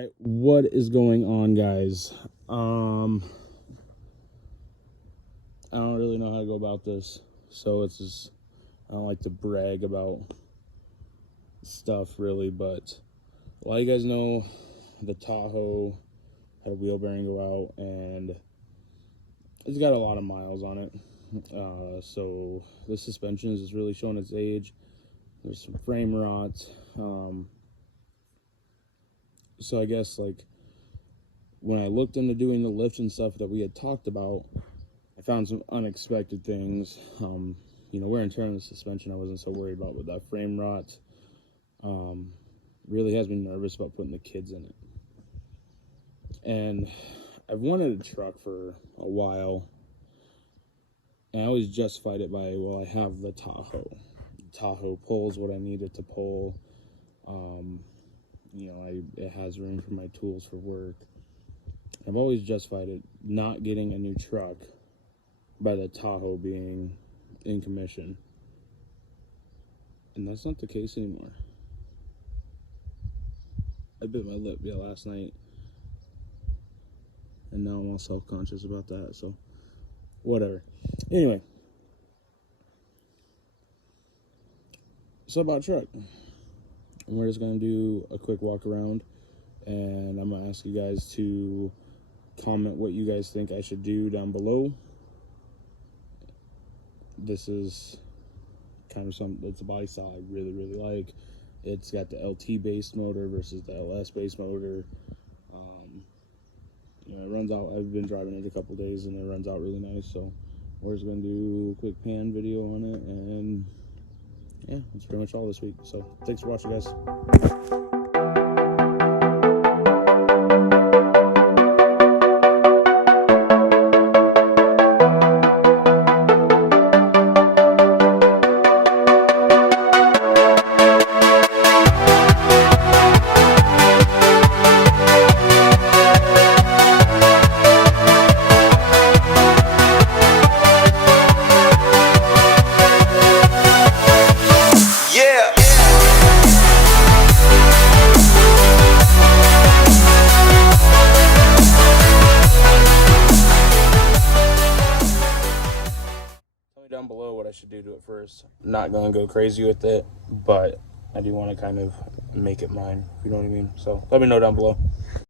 Alright, what is going on, guys? I don't really know how to go about this, so it's just, I don't like to brag about stuff really, but a lot of you guys know the Tahoe had a wheel bearing go out, and it's got a lot of miles on it. So the suspension is really showing its age. There's some frame rot. So I guess, like, when I looked into doing the lift and stuff that we had talked about, I found some unexpected things. Wear and tear on the suspension I wasn't so worried about, but that frame rot really has me nervous about putting the kids in it. And I've wanted a truck for a while, and I always justified it by, well, I have the Tahoe. The Tahoe pulls what I need it to pull. It has room for my tools for work. I've always justified it not getting a new truck by the Tahoe being in commission. And that's not the case anymore. I bit my lip, last night. And now I'm all self-conscious about that, so whatever. Anyway. So about truck. And we're just going to do a quick walk around, and I'm going to ask you guys to comment what you guys think I should do down below. This is kind of it's a body style I really, really like. It's got the LT based motor versus the LS based motor. It runs out. I've been driving it a couple days, and it runs out really nice. So we're just going to do a quick pan video on it, and yeah, that's pretty much all this week. So thanks for watching, guys. Down below what I should do to it first. I'm not gonna go crazy with it, but I do want to kind of make it mine, you know what I mean? So let me know down below.